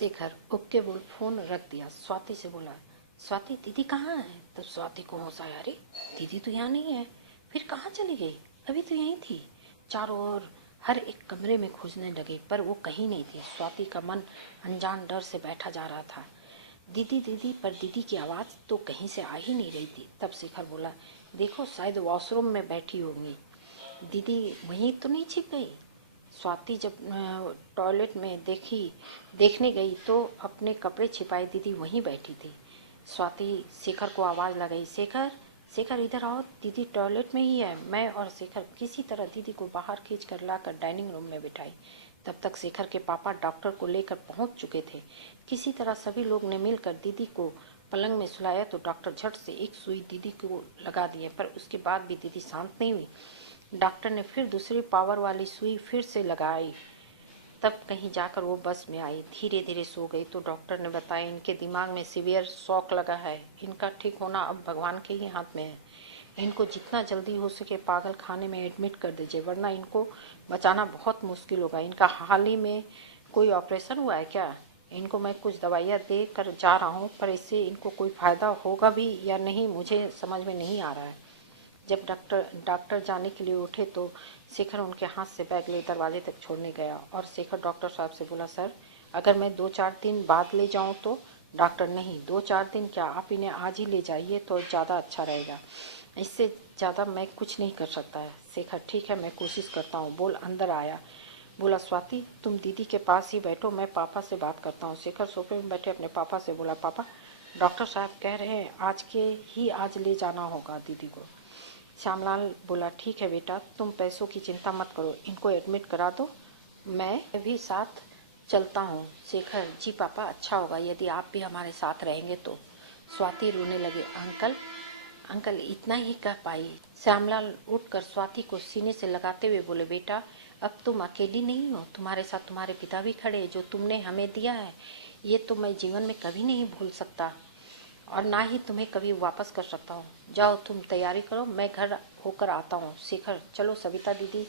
शेखर उठ के बोल फोन रख दिया। स्वाति से बोला, स्वाति दीदी कहाँ है? तब स्वाति को होश आया, अरे दीदी तो यहाँ नहीं है, फिर कहाँ चली गई? अभी तो यहीं थी। चारों ओर हर एक कमरे में खोजने लगे पर वो कहीं नहीं थी। स्वाति का मन अनजान डर से बैठा जा रहा था। दीदी दीदी, पर दीदी की आवाज़ तो कहीं से आ ही नहीं रही थी। तब शेखर बोला, देखो शायद वॉशरूम में बैठी होंगी। दीदी वहीं तो नहीं छिप गई? स्वाति जब टॉयलेट में देखने गई तो अपने कपड़े छिपाए दीदी वहीं बैठी थी। स्वाति शेखर को आवाज़ लगाई, शेखर शेखर इधर आओ, दीदी टॉयलेट में ही है। मैं और शेखर किसी तरह दीदी को बाहर खींच कर लाकर डाइनिंग रूम में बिठाई। तब तक शेखर के पापा डॉक्टर को लेकर पहुंच चुके थे। किसी तरह सभी लोग ने मिलकर दीदी को पलंग में सुलाया तो डॉक्टर झट से एक सुई दीदी को लगा दिए, पर उसके बाद भी दीदी शांत नहीं हुई। डॉक्टर ने फिर दूसरी पावर वाली सुई फिर से लगाई। तब कहीं जाकर वो बस में आई। धीरे धीरे सो गई तो डॉक्टर ने बताया, इनके दिमाग में सीवियर शॉक लगा है। इनका ठीक होना अब भगवान के ही हाथ में है। इनको जितना जल्दी हो सके पागल खाने में एडमिट कर दीजिए, वरना इनको बचाना बहुत मुश्किल होगा। इनका हाल ही में कोई ऑपरेशन हुआ है क्या? इनको मैं कुछ दवाइयाँ दे कर जा रहा हूँ, पर इससे इनको कोई फ़ायदा होगा भी या नहीं मुझे समझ में नहीं आ रहा है। जब डॉक्टर जाने के लिए उठे तो शेखर उनके हाथ से बैग ले दरवाजे तक छोड़ने गया और शेखर डॉक्टर साहब से बोला, सर अगर मैं 2-4 दिन बाद ले जाऊं तो? डॉक्टर, नहीं 2-4 दिन क्या, आप इन्हें आज ही ले जाइए तो ज़्यादा अच्छा रहेगा। इससे ज़्यादा मैं कुछ नहीं कर सकता है। शेखर, ठीक है मैं कोशिश करता हूँ, बोल अंदर आया। बोला, स्वाति तुम दीदी के पास ही बैठो, मैं पापा से बात करता हूँ। शेखर सोफे में बैठे अपने पापा से बोला, पापा डॉक्टर साहब कह रहे हैं आज ले जाना होगा दीदी को। श्यामलाल बोला, ठीक है बेटा, तुम पैसों की चिंता मत करो, इनको एडमिट करा दो, मैं भी साथ चलता हूँ। शेखर, जी पापा अच्छा होगा यदि आप भी हमारे साथ रहेंगे तो। स्वाति रोने लगी, अंकल अंकल इतना ही कह पाई। श्यामलाल उठकर स्वाति को सीने से लगाते हुए बोले, बेटा अब तुम अकेली नहीं हो, तुम्हारे साथ तुम्हारे पिता भी खड़े, जो तुमने हमें दिया है ये तो मैं जीवन में कभी नहीं भूल सकता और ना ही तुम्हें कभी वापस कर सकता हूँ। जाओ तुम तैयारी करो, मैं घर होकर आता हूँ। शेखर, चलो सविता दीदी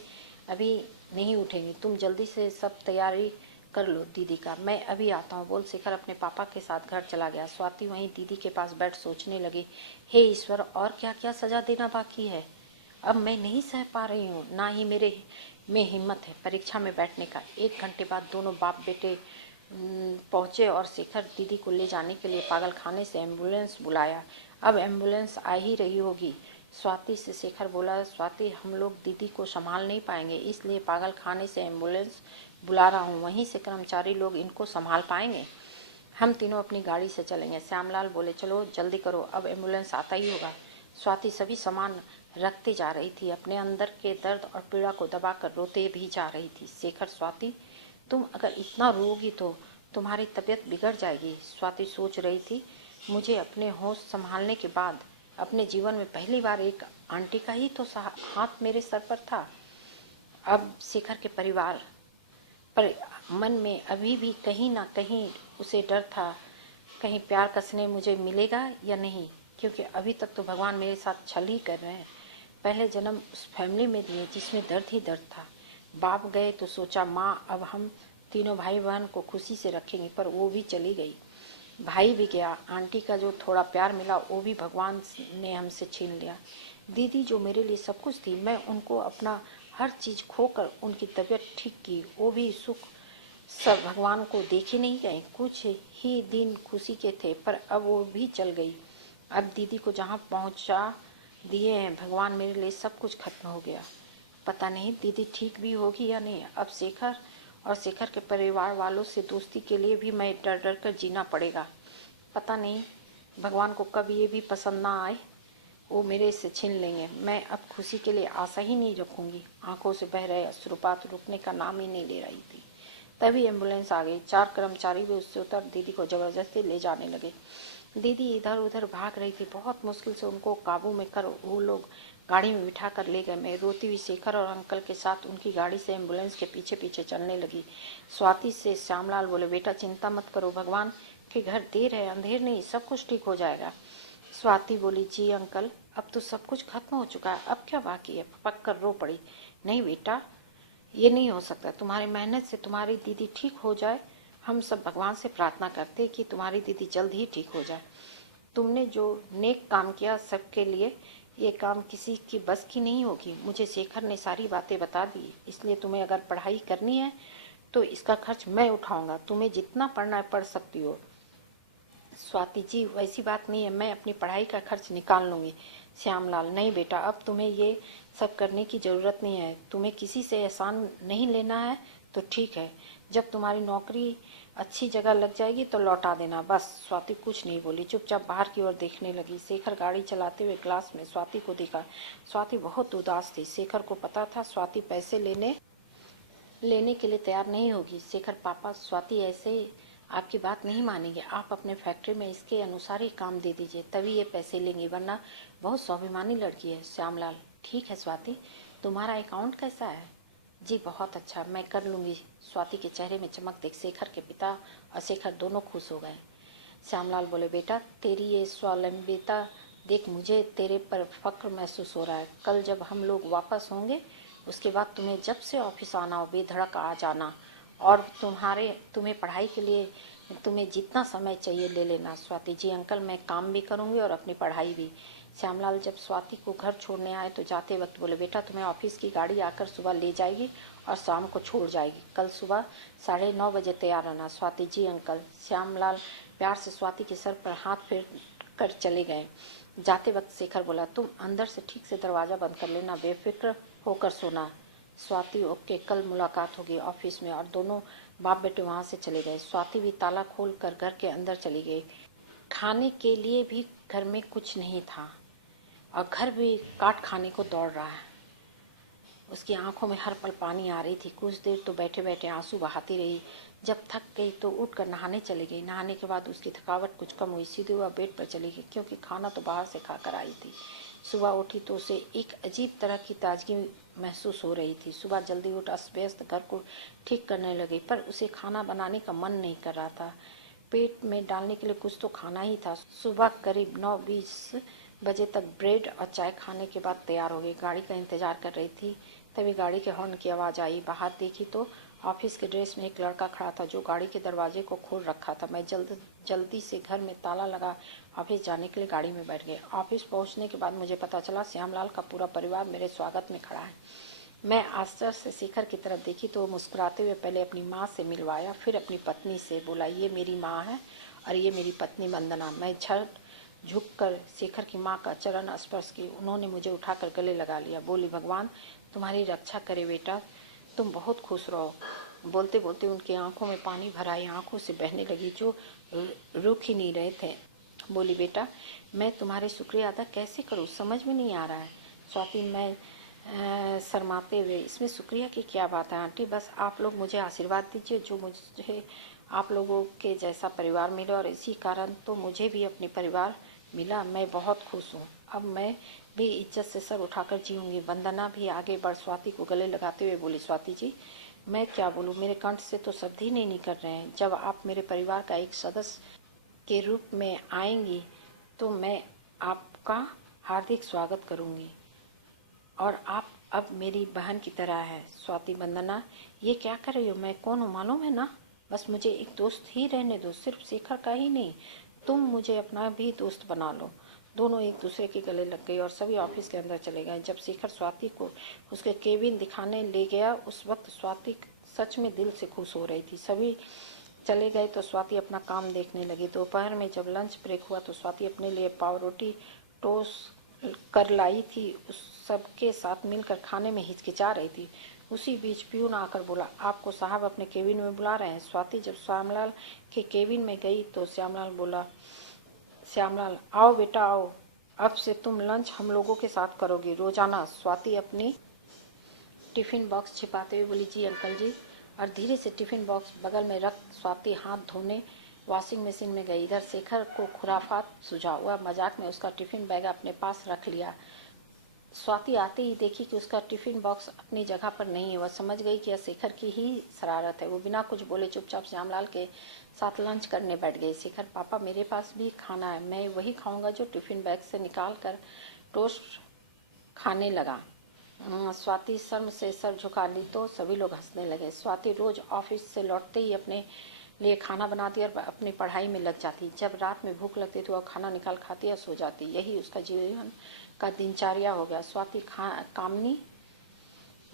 अभी नहीं उठेंगी, तुम जल्दी से सब तैयारी कर लो दीदी का, मैं अभी आता हूँ, बोल शेखर अपने पापा के साथ घर चला गया। स्वाति वहीं दीदी के पास बैठ सोचने लगी, हे ईश्वर और क्या क्या सजा देना बाकी है। अब मैं नहीं सह पा रही हूँ, ना ही मेरे में हिम्मत है परीक्षा में बैठने का। 1 घंटे बाद दोनों बाप बेटे पहुँचे और शेखर दीदी को ले जाने के लिए पागल खाने से एम्बुलेंस बुलाया। अब एम्बुलेंस आ ही रही होगी। स्वाति से शेखर बोला, स्वाति हम लोग दीदी को संभाल नहीं पाएंगे, इसलिए पागल खाने से एम्बुलेंस बुला रहा हूँ, वहीं से कर्मचारी लोग इनको संभाल पाएंगे, हम तीनों अपनी गाड़ी से चलेंगे। श्यामलाल बोले, चलो जल्दी करो, अब एम्बुलेंस आता ही होगा। स्वाति सभी सामान रखते जा रही थी, अपने अंदर के दर्द और पीड़ा को दबाकर रोते भी जा रही थी। शेखर, स्वाति तुम अगर इतना रोगी तो तुम्हारी तबीयत बिगड़ जाएगी। स्वाति सोच रही थी, मुझे अपने होश संभालने के बाद अपने जीवन में पहली बार एक आंटी का ही तो हाथ मेरे सर पर था। अब शेखर के परिवार पर मन में अभी भी कहीं ना कहीं उसे डर था, कहीं प्यार का स्नेह मुझे मिलेगा या नहीं, क्योंकि अभी तक तो भगवान मेरे साथ छल ही कर रहे हैं। पहले जन्म उस फैमिली में दिए जिसमें दर्द ही दर्द था। बाप गए तो सोचा माँ अब हम तीनों भाई बहन को खुशी से रखेंगे, पर वो भी चली गई। भाई भी गया, आंटी का जो थोड़ा प्यार मिला वो भी भगवान ने हमसे छीन लिया। दीदी जो मेरे लिए सब कुछ थी, मैं उनको अपना हर चीज़ खोकर उनकी तबीयत ठीक की, वो भी सुख सब भगवान को देखे नहीं गए। कुछ ही दिन खुशी के थे पर अब वो भी चल गई। अब दीदी को जहाँ पहुँचा दिए हैं भगवान, मेरे लिए सब कुछ खत्म हो गया। पता नहीं दीदी ठीक भी होगी या नहीं। अब शेखर और शेखर के परिवार वालों से दोस्ती के लिए भी मैं डर डर कर जीना पड़ेगा। पता नहीं भगवान को कब ये भी पसंद ना आए, वो मेरे से छीन लेंगे। मैं अब खुशी के लिए आशा ही नहीं रखूंगी। आंखों से बह रहे अश्रुपात रुकने का नाम ही नहीं ले रही थी। तभी एम्बुलेंस आ गई। 4 कर्मचारी भी उससे उतर दीदी को जबरदस्ती ले जाने लगे। दीदी इधर उधर भाग रही थी, बहुत मुश्किल से उनको काबू में कर वो लोग गाड़ी में बिठा कर ले गए। मैं रोती हुई शेखर और अंकल के साथ उनकी गाड़ी से एम्बुलेंस के पीछे पीछे चलने लगी। स्वाति से श्यामलाल बोले, बेटा चिंता मत करो, भगवान के घर देर है अंधेर नहीं, सब कुछ ठीक हो जाएगा। स्वाति बोली, जी अंकल अब तो सब कुछ खत्म हो चुका है, अब क्या बाकी है? पक कर रो पड़ी, नहीं बेटा ये नहीं हो सकता, तुम्हारी मेहनत से तुम्हारी दीदी ठीक हो जाए हम सब भगवान से प्रार्थना करते कि तुम्हारी दीदी जल्द ही ठीक हो जाए। तुमने जो नेक काम किया सबके लिए, ये काम किसी की बस की नहीं होगी। मुझे शेखर ने सारी बातें बता दी, इसलिए तुम्हें अगर पढ़ाई करनी है तो इसका खर्च मैं उठाऊंगा। तुम्हें जितना पढ़ना है पढ़ सकती हो। स्वाति जी, वैसी बात नहीं है, मैं अपनी पढ़ाई का खर्च निकाल लूंगी। श्यामलाल, नहीं बेटा, अब तुम्हें ये सब करने की जरूरत नहीं है। तुम्हें किसी से एहसान नहीं लेना है तो ठीक है। जब तुम्हारी नौकरी अच्छी जगह लग जाएगी तो लौटा देना बस। स्वाति कुछ नहीं बोली, चुपचाप बाहर की ओर देखने लगी। शेखर गाड़ी चलाते हुए क्लास में स्वाति को देखा। स्वाति बहुत उदास थी। शेखर को पता था स्वाति पैसे लेने के लिए तैयार नहीं होगी। शेखर पापा, स्वाति ऐसे आपकी बात नहीं मानेंगे। आप अपने फैक्ट्री में इसके अनुसार ही काम दे दीजिए, तभी ये पैसे लेंगी, वरना बहुत स्वाभिमानी लड़की है। श्यामलाल, ठीक है स्वाति, तुम्हारा अकाउंट कैसा है? जी बहुत अच्छा, मैं कर लूँगी। स्वाति के चेहरे में चमक देख शेखर के पिता और शेखर दोनों खुश हो गए। श्यामलाल बोले, बेटा तेरी ये स्वावलंबिता देख मुझे तेरे पर फक्र महसूस हो रहा है। कल जब हम लोग वापस होंगे उसके बाद तुम्हें जब से ऑफिस आना हो बेधड़क आ जाना, और तुम्हें पढ़ाई के लिए तुम्हें जितना समय चाहिए ले लेना। स्वाति जी अंकल, मैं काम भी करूँगी और अपनी पढ़ाई भी। श्यामलाल जब स्वाति को घर छोड़ने आए तो जाते वक्त बोले, बेटा तुम्हें ऑफिस की गाड़ी आकर सुबह ले जाएगी और शाम को छोड़ जाएगी। कल सुबह 9:30 बजे तैयार रहना। स्वाति जी अंकल। श्यामलाल प्यार से स्वाति के सर पर हाथ फेर कर चले गए। जाते वक्त शेखर बोला, तुम अंदर से ठीक से दरवाज़ा बंद कर लेना, बेफिक्र होकर सोना। स्वाति, ओके, कल मुलाकात होगी ऑफिस में। और दोनों बाप बेटे वहाँ से चले गए। स्वाति भी ताला खोल कर घर के अंदर चली गई। खाने के लिए भी घर में कुछ नहीं था और घर भी काट खाने को दौड़ रहा है। उसकी आंखों में हर पल पानी आ रही थी। कुछ देर तो बैठे बैठे आंसू बहाती रही। जब थक गई तो उठकर नहाने चली गई। नहाने के बाद उसकी थकावट कुछ कम हुई। सीधे वह बेड पर चली गई, क्योंकि खाना तो बाहर से खाकर आई थी। सुबह उठी तो उसे एक अजीब तरह की ताजगी महसूस हो रही थी। सुबह जल्दी उठ अस्त व्यस्त घर को ठीक करने लगी, पर उसे खाना बनाने का मन नहीं कर रहा था। पेट में डालने के लिए कुछ तो खाना ही था। सुबह करीब 9:20 बजे तक ब्रेड और चाय खाने के बाद तैयार हो गई। गाड़ी का इंतजार कर रही थी, तभी गाड़ी के हॉर्न की आवाज़ आई। बाहर देखी तो ऑफिस के ड्रेस में एक लड़का खड़ा था जो गाड़ी के दरवाजे को खोल रखा था। मैं जल्दी से घर में ताला लगा ऑफिस जाने के लिए गाड़ी में बैठ गए। ऑफिस पहुंचने के बाद मुझे पता चला श्यामलाल का पूरा परिवार मेरे स्वागत में खड़ा है। मैं आश्चर्य से शेखर की तरफ देखी तो वो मुस्कुराते हुए पहले अपनी माँ से मिलवाया, फिर अपनी पत्नी से। बोला, ये मेरी माँ है और ये मेरी पत्नी वंदना। मैं झुककर शेखर की माँ का चरण स्पर्श की। उन्होंने मुझे उठाकर गले लगा लिया। बोली, भगवान तुम्हारी रक्षा करे बेटा, तुम बहुत खुश रहो। बोलते बोलते उनकी आंखों में पानी भर आई, आंखों से बहने लगी जो रुक ही नहीं रहे थे। बोली, बेटा मैं तुम्हारे शुक्रिया अदा कैसे करूँ, समझ में नहीं आ रहा है। स्वाति, मैं शर्माते हुए, इसमें शुक्रिया की क्या बात है आंटी, बस आप लोग मुझे आशीर्वाद दीजिए जो मुझे आप लोगों के जैसा परिवार मिला, और इसी कारण तो मुझे भी अपने परिवार मिला। मैं बहुत खुश हूँ। अब मैं भी इज्जत से सर उठाकर जीऊँगी। वंदना भी आगे बढ़ स्वाति को गले लगाते हुए बोली, स्वाति जी मैं क्या बोलूँ, मेरे कंठ से तो शब्द ही नहीं निकल रहे हैं। जब आप मेरे परिवार का एक सदस्य के रूप में आएंगी तो मैं आपका हार्दिक स्वागत करूँगी, और आप अब मेरी बहन की तरह है। स्वाति, वंदना ये क्या कर रही हो, मैं कौन हूँ मालूम है ना, बस मुझे एक दोस्त ही रहने दो, सिर्फ शेखर का ही नहीं, तुम मुझे अपना भी दोस्त बना लो। दोनों एक दूसरे के गले लग गए और सभी ऑफिस के अंदर चले गए। जब शेखर स्वाति को उसके केबिन दिखाने ले गया उस वक्त स्वाति सच में दिल से खुश हो रही थी। सभी चले गए तो स्वाति अपना काम देखने लगी। दोपहर में जब लंच ब्रेक हुआ तो स्वाति अपने लिए पाव रोटी टोस्ट कर लाई थी। उस सबके साथ मिलकर खाने में हिचकिचा रही थी। उसी बीच प्यून आकर बोला, आपको साहब अपने केबिन में बुला रहे हैं। स्वाति जब श्यामलाल के केबिन में गई तो श्यामलाल बोला, श्यामलाल आओ बेटा आओ, अब से तुम लंच हम लोगों के साथ करोगी रोजाना। स्वाति अपनी टिफिन बॉक्स छिपाते हुए बोली, जी अंकल जी, और धीरे से टिफिन बॉक्स बगल में रख स्वाति हाथ धोने वॉशिंग मशीन में गई। इधर शेखर को खुराफात सूझा। वह मजाक में उसका टिफिन बैग अपने पास रख लिया। स्वाति आते ही देखी कि उसका टिफिन बॉक्स अपनी जगह पर नहीं है। वह समझ गई कि यह शेखर की ही शरारत है। वो बिना कुछ बोले चुपचाप श्यामलाल के साथ लंच करने बैठ गई। शेखर, पापा मेरे पास भी खाना है, मैं वही खाऊंगा जो टिफिन बैग से निकाल कर टोस्ट खाने लगा। स्वाति शर्म से सर झुका ली तो सभी लोग हंसने लगे। स्वाति रोज ऑफिस से लौटते ही अपने लिए खाना बनाती और अपनी पढ़ाई में लग जाती। जब रात में भूख लगती तो वह खाना निकाल खाती और सो जाती। यही उसका जीवन का दिनचर्या हो गया। स्वाति कामनी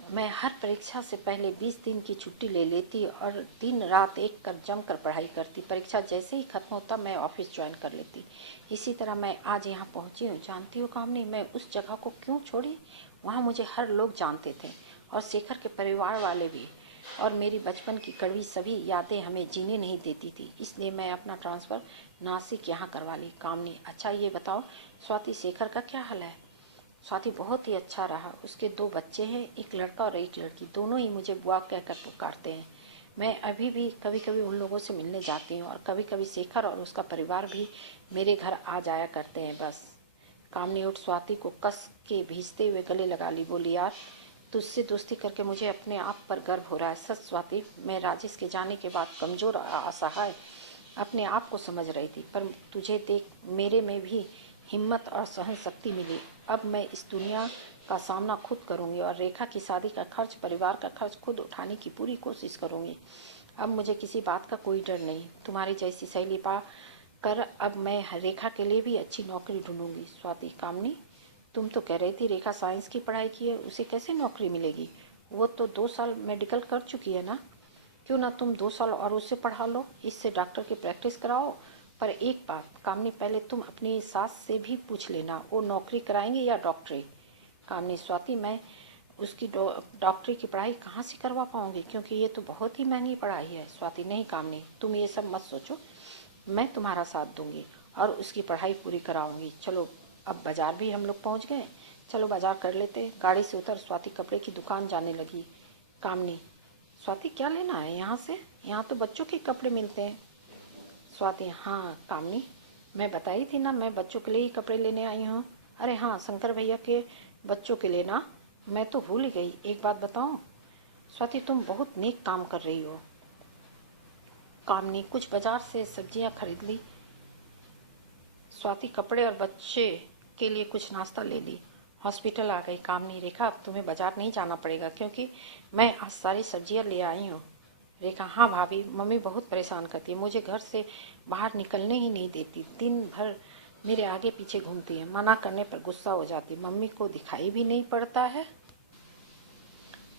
मैं हर परीक्षा से पहले 20 दिन की छुट्टी ले लेती और दिन रात एक कर जमकर पढ़ाई करती। परीक्षा जैसे ही खत्म होता मैं ऑफिस ज्वाइन कर लेती। इसी तरह मैं आज यहाँ पहुँची हूँ। जानती हो कामनी, मैं उस जगह को क्यों छोड़ी? वहाँ मुझे हर लोग जानते थे और शेखर के परिवार वाले भी, और मेरी बचपन की कड़वी सभी यादें हमें जीने नहीं देती थी। इसलिए मैं अपना ट्रांसफ़र नासिक यहाँ करवा ली। कामनी, अच्छा ये बताओ स्वाति, शेखर का क्या हाल है? स्वाति बहुत ही अच्छा रहा। उसके 2 बच्चे हैं, एक लड़का और एक लड़की। दोनों ही मुझे बुआ कहकर पुकारते हैं। मैं अभी भी कभी कभी उन लोगों से मिलने जाती हूँ और कभी कभी शेखर और उसका परिवार भी मेरे घर आ जाया करते हैं। बस। कामनी उठ स्वाति को कस के भीजते हुए गले लगा ली। बोली, यार तुझसे दोस्ती करके मुझे अपने आप पर गर्व हो रहा है। सच स्वाति, मैं राजेश के जाने के बाद कमज़ोर असहाय अपने आप को समझ रही थी, पर तुझे देख मेरे में भी हिम्मत और सहन शक्ति मिली। अब मैं इस दुनिया का सामना खुद करूंगी और रेखा की शादी का खर्च, परिवार का खर्च खुद उठाने की पूरी कोशिश करूंगी। अब मुझे किसी बात का कोई डर नहीं। तुम्हारी जैसी सहेली पा कर अब मैं रेखा के लिए भी अच्छी नौकरी ढूंढूंगी। स्वाति, कामनी, तुम तो कह रही थी रेखा साइंस की पढ़ाई की है, उसे कैसे नौकरी मिलेगी? वो तो 2 साल मेडिकल कर चुकी है ना। क्यों ना तुम 2 साल और उसे पढ़ा लो, इससे डॉक्टर की प्रैक्टिस कराओ। पर एक बात कामनी, पहले तुम अपनी सास से भी पूछ लेना, वो नौकरी कराएंगे या डॉक्टरी? कामनी, स्वाति, मैं उसकी डॉक्टरी की पढ़ाई कहाँ से करवा पाऊंगी, क्योंकि ये तो बहुत ही महंगी पढ़ाई है। स्वाति, नहीं कामनी, तुम ये सब मत सोचो, मैं तुम्हारा साथ दूंगी और उसकी पढ़ाई पूरी कराऊंगी। चलो, अब बाजार भी हम लोग पहुँच गए, चलो बाजार कर लेते। गाड़ी से उतर स्वाति कपड़े की दुकान जाने लगी। कामनी, स्वाति क्या लेना है यहाँ से? यहाँ तो बच्चों के कपड़े मिलते हैं। स्वाति, हाँ कामनी, मैं बताई थी ना, मैं बच्चों के लिए ही कपड़े लेने आई हूँ। अरे हाँ, शंकर भैया के बच्चों के लिए ना, मैं तो भूल ही गई। एक बात बताऊँ स्वाति, तुम बहुत नेक काम कर रही हो। कामनी कुछ बाजार से सब्जियाँ खरीद ली। स्वाति कपड़े और बच्चे के लिए कुछ नाश्ता ले ली। हॉस्पिटल आ गई। कामनी, रेखा अब तुम्हें बाजार नहीं जाना पड़ेगा क्योंकि मैं आज सारी सब्जियाँ ले आई हूँ। रेखा, हाँ भाभी, मम्मी बहुत परेशान करती है, मुझे घर से बाहर निकलने ही नहीं देती, दिन भर मेरे आगे पीछे घूमती है, मना करने पर गुस्सा हो जाती। मम्मी को दिखाई भी नहीं पड़ता है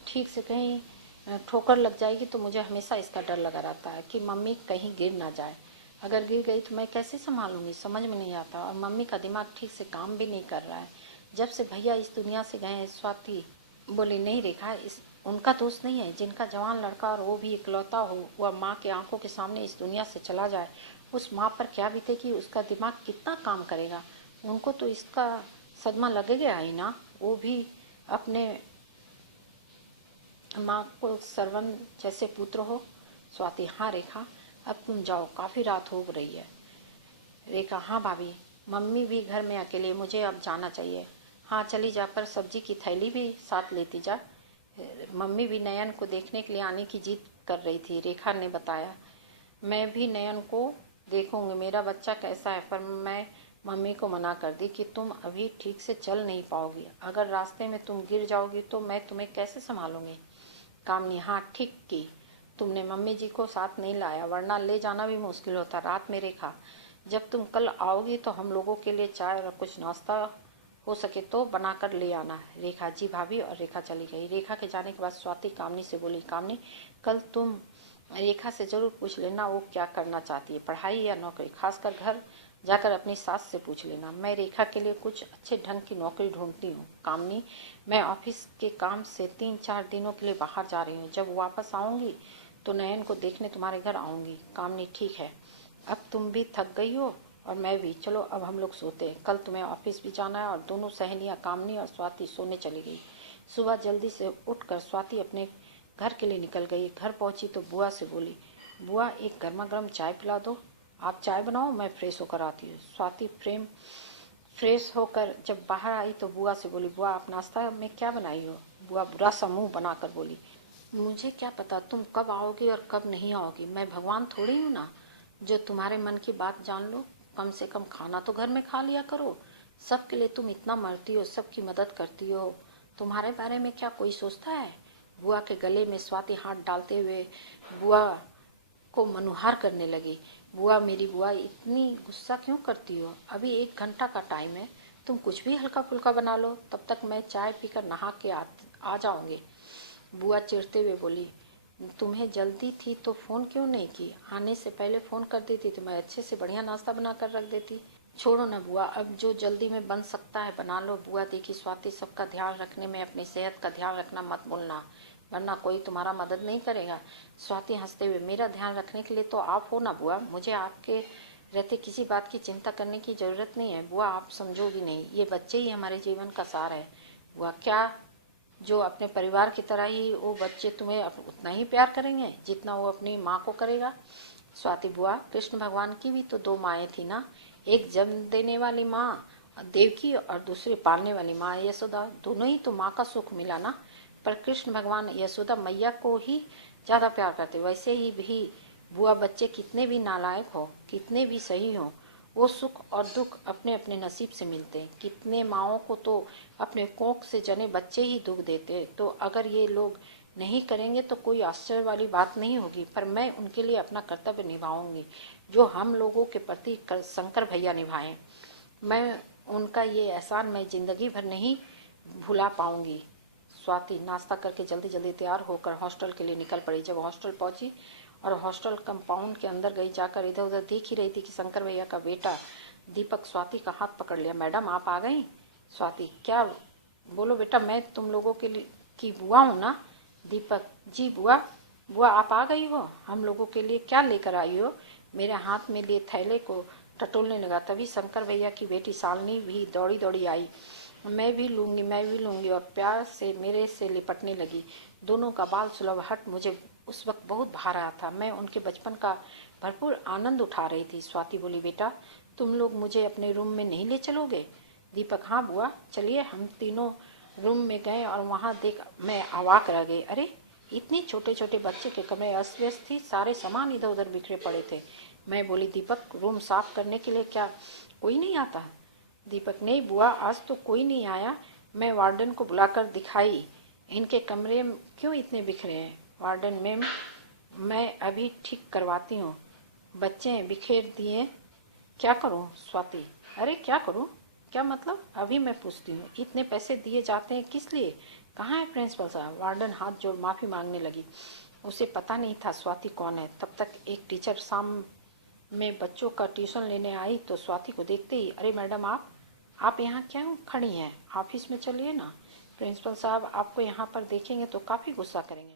ठीक से, कहीं ठोकर लग जाएगी तो मुझे हमेशा इसका डर लगा रहता है कि मम्मी कहीं गिर ना जाए। अगर गिर गई तो मैं कैसे संभालूंगी, समझ में नहीं आता। और मम्मी का दिमाग ठीक से काम भी नहीं कर रहा है जब से भैया इस दुनिया से गए हैं। स्वाति बोली, नहीं रेखा, इस उनका दोस्त नहीं है। जिनका जवान लड़का और वो भी इकलौता हो, वह माँ के आंखों के सामने इस दुनिया से चला जाए, उस माँ पर क्या बीतेगी, उसका दिमाग कितना काम करेगा। उनको तो इसका सदमा लगेगा ही ना। वो भी अपने माँ को सरवन जैसे पुत्र हो। स्वाति, हाँ रेखा, अब तुम जाओ, काफ़ी रात हो रही है। रेखा, हाँ भाभी, मम्मी भी घर में अकेले, मुझे अब जाना चाहिए। हाँ चली जा, पर सब्जी की थैली भी साथ लेती जा। मम्मी भी नयन को देखने के लिए आने की जिद कर रही थी, रेखा ने बताया। मैं भी नयन को देखूंगी, मेरा बच्चा कैसा है, पर मैं मम्मी को मना कर दी कि तुम अभी ठीक से चल नहीं पाओगी। अगर रास्ते में तुम गिर जाओगी तो मैं तुम्हें कैसे संभालूंगी। कामनी, हाँ ठीक की तुमने, मम्मी जी को साथ नहीं लाया, वरना ले जाना भी मुश्किल होता रात में। रेखा, जब तुम कल आओगी तो हम लोगों के लिए चाय और कुछ नाश्ता हो सके तो बनाकर ले आना। रेखा, जी भाभी, और रेखा चली गई। रेखा के जाने के बाद स्वाति कामनी से बोली, कामनी, कल तुम रेखा से जरूर पूछ लेना वो क्या करना चाहती है, पढ़ाई या नौकरी। खासकर घर जाकर अपनी सास से पूछ लेना। मैं रेखा के लिए कुछ अच्छे ढंग की नौकरी ढूंढती हूँ। कामनी, मैं ऑफिस के काम से 3-4 दिनों के लिए बाहर जा रही हूँ, जब वापस आऊँगी तो नयन को देखने तुम्हारे घर आऊँगी। कामनी, ठीक है, अब तुम भी थक गई हो और मैं भी, चलो अब हम लोग सोते हैं, कल तुम्हें ऑफिस भी जाना है। और दोनों सहेलियाँ कामनी और स्वाति सोने चली गई। सुबह जल्दी से उठकर स्वाति अपने घर के लिए निकल गई। घर पहुंची तो बुआ से बोली, बुआ एक गर्मा गर्म चाय पिला दो। आप चाय बनाओ, मैं फ्रेश होकर आती हूँ। स्वाति फ्रेश होकर जब बाहर आई तो बुआ से बोली, बुआ आप नाश्ता में क्या बनाई हो? बुआ बुरा सा मुँह बनाकर बोली, मुझे क्या पता तुम कब आओगी और कब नहीं आओगी, मैं भगवान थोड़ी हूँ ना जो तुम्हारे मन की बात जान लो। कम से कम खाना तो घर में खा लिया करो। सबके लिए तुम इतना मरती हो, सबकी मदद करती हो, तुम्हारे बारे में क्या कोई सोचता है? बुआ के गले में स्वाति हाथ डालते हुए बुआ को मनुहार करने लगी। बुआ, मेरी बुआ, इतनी गुस्सा क्यों करती हो? अभी 1 घंटा का टाइम है, तुम कुछ भी हल्का फुल्का बना लो, तब तक मैं चाय पीकर नहा के आ जाऊंगी। बुआ चिढ़ते हुए बोली, तुम्हें जल्दी थी तो फोन क्यों नहीं की? आने से पहले फोन कर देती तो मैं अच्छे से बढ़िया नाश्ता बना कर रख देती। छोड़ो ना बुआ, अब जो जल्दी में बन सकता है बना लो। बुआ, देखी स्वाति, सबका ध्यान रखने में अपनी सेहत का ध्यान रखना मत भूलना, वरना कोई तुम्हारा मदद नहीं करेगा। स्वाति हंसते हुए, मेरा ध्यान रखने के लिए तो आप हो ना बुआ, मुझे आपके रहते किसी बात की चिंता करने की जरूरत नहीं है। बुआ, आप समझोगी नहीं, ये बच्चे ही हमारे जीवन का सार है। बुआ, क्या जो अपने परिवार की तरह ही वो बच्चे तुम्हें उतना ही प्यार करेंगे जितना वो अपनी माँ को करेगा? स्वाति, बुआ, कृष्ण भगवान की भी तो 2 माएँ थी ना, एक जन्म देने वाली माँ देवकी और दूसरी पालने वाली माँ यशोदा। दोनों ही तो माँ का सुख मिला ना। पर कृष्ण भगवान यशोदा मैया को ही ज्यादा प्यार करते। वैसे ही भी बुआ, बच्चे कितने भी नालायक हो, कितने भी सही हो, वो सुख और दुख अपने अपने नसीब से मिलते हैं। कितने माओं को तो अपने कोख से जने बच्चे ही दुख देते। तो अगर ये लोग नहीं करेंगे तो कोई आश्चर्य वाली बात नहीं होगी, पर मैं उनके लिए अपना कर्तव्य निभाऊंगी जो हम लोगों के प्रति शंकर भैया निभाएं। मैं उनका ये एहसान मैं जिंदगी भर नहीं भुला पाऊंगी। स्वाति नाश्ता करके जल्दी जल्दी तैयार होकर हॉस्टल के लिए निकल पड़ी। जब हॉस्टल पहुंची और हॉस्टल कंपाउंड के अंदर गई, जाकर इधर उधर देख ही रही थी कि शंकर भैया का बेटा दीपक स्वाति का हाथ पकड़ लिया। मैडम, आप आ गई? स्वाति, क्या? बोलो बेटा, मैं तुम लोगों के लिए की बुआ हूँ ना। दीपक, जी बुआ। बुआ, आप आ गई हो? हम लोगों के लिए क्या लेकर आई हो? मेरे हाथ में लिए थैले को टटोलने लगा। तभी शंकर भैया की बेटी शालिनी भी दौड़ी दौड़ी आई। मैं भी लूंगी, मैं भी लूंगी, और प्यार से मेरे से लिपटने लगी। दोनों का बाल सुलभ हट मुझे उस वक्त बहुत भा रहा था। मैं उनके बचपन का भरपूर आनंद उठा रही थी। स्वाति बोली, बेटा, तुम लोग मुझे अपने रूम में नहीं ले चलोगे? दीपक, हाँ बुआ, चलिए। हम तीनों रूम में गए और वहाँ देख मैं अवाक रह गई। अरे, इतने छोटे छोटे बच्चे के कमरे अस्त व्यस्त थी, सारे सामान इधर उधर बिखरे पड़े थे। मैं बोली, दीपक, रूम साफ करने के लिए क्या कोई नहीं आता? दीपक, नहीं बुआ, आज तो कोई नहीं आया। मैं वार्डन को बुलाकर दिखाई, इनके कमरे क्यों इतने बिखरे हैं। वार्डन मैम, मैं अभी ठीक करवाती हूँ, बच्चे बिखेर दिए। क्या करूँ? स्वाति, अरे क्या करूँ? क्या मतलब? अभी मैं पूछती हूँ। इतने पैसे दिए जाते हैं किस लिए? कहाँ है प्रिंसिपल साहब? वार्डन हाथ जोड़ माफ़ी मांगने लगी। उसे पता नहीं था स्वाति कौन है। तब तक एक टीचर शाम में बच्चों का ट्यूशन लेने आई तो स्वाति को देखते ही, अरे मैडम, आप यहाँ क्यों खड़ी हैं? ऑफिस में चलिए ना, प्रिंसिपल साहब आपको यहाँ पर देखेंगे तो काफ़ी गुस्सा करेंगे।